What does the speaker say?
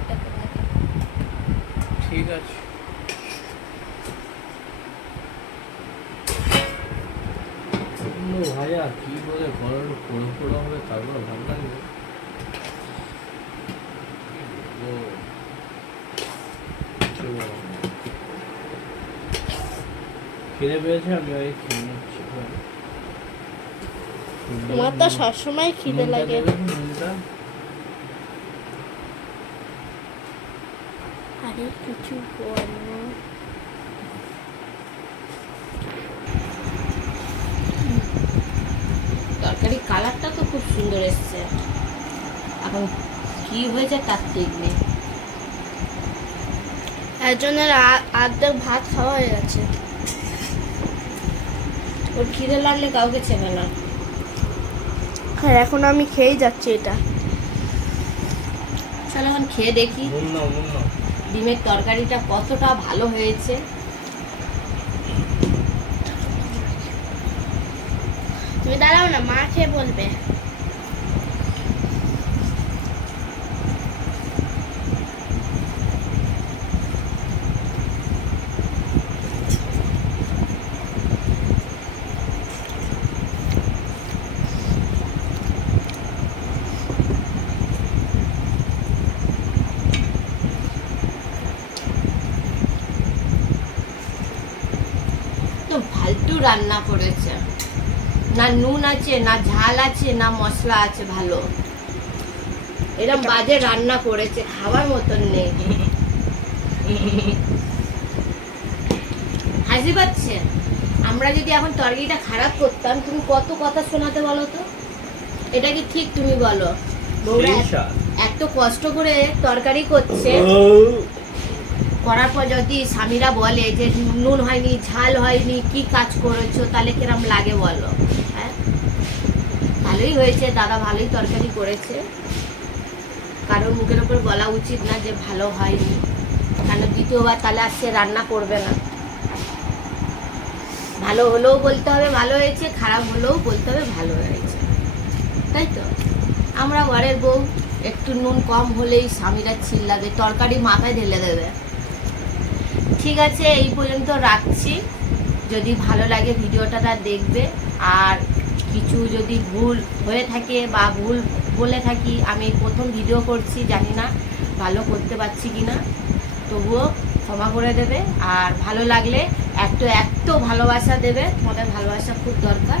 দেখো দেখো, দেখো। ঠিক আছে কুমড়ো ভাজা কি বলে গরম পোড়ো পোড়ো হবে তারপর ভালো লাগবে ও কি বলব? খিদে পেয়েছে আমি ওই খেয়ে নিচ্ছি তোমার তো সবসময় খিদে লাগে। আরে কিছু বলো তরকারি কালারটা তো খুব সুন্দর এসছে। এখন কি হয়েছে তার দেখবে। একজনের অর্ধেক ভাত খাওয়া হয়ে গেছে। ওর খিদে লাগলে কাউকে চেনে না। আর এখন আমি খেয়েই যাচ্ছি এটা। চলো এখন খেয়ে দেখি। ডিমের তরকারিটা কতটা ভালো হয়েছে। তুমি দাঁড়াও না মা খেয়ে বলবে। ফালতু রান্না করেছে। না নুন আছে না ঝাল আছে না মশলা আছে ভালো। এরকম বাজে রান্না করেছে খাবার মতন নেই। হাসি পাচ্ছে? আমরা যদি এখন তরকারিটা খারাপ করতাম তুমি কত কথা শোনাতে বলো তো? এটা কি ঠিক তুমি বলো? বউরা। এত কষ্ট করে তরকারি করছে। করার পর যদি স্বামীরা বলে যে নুন হয়নি, ঝাল হয়নি, কি কাজ করেছ, তাহলে কিরম লাগে বলো? হ্যাঁ? ভালোই হয়েছে, দাদা ভালোই তরকারি করেছে। কারণ মুখের ওপর বলা উচিত না যে ভালো হয়নি। কেন দ্বিতীয়বার তাহলে আর সে রান্না করবে না? ভালো হলেও বলতে হবে ভালো হয়েছে, খারাপ হলেও বলতে হবে ভালো হয়েছে। তাই তো? আমরা ঘরের বউ, একটু নুন কম হলেই স্বামীরা চিল্লাবে, তরকারি মাথায় ঢেলে দেবে। ঠিক আছে, এই পর্যন্ত রাখছি। যদি ভালো লাগে ভিডিওটা দেখবে। আর কিছু যদি ভুল হয়ে থাকে বা ভুল বলে থাকি, আমি প্রথম ভিডিও করছি, জানি না ভালো করতে পারছি কি না। তবুও ক্ষমা করে দেবে। আর ভালো লাগলে একটু এত ভালোবাসা দেবে, তোমাদের ভালোবাসা খুব দরকার।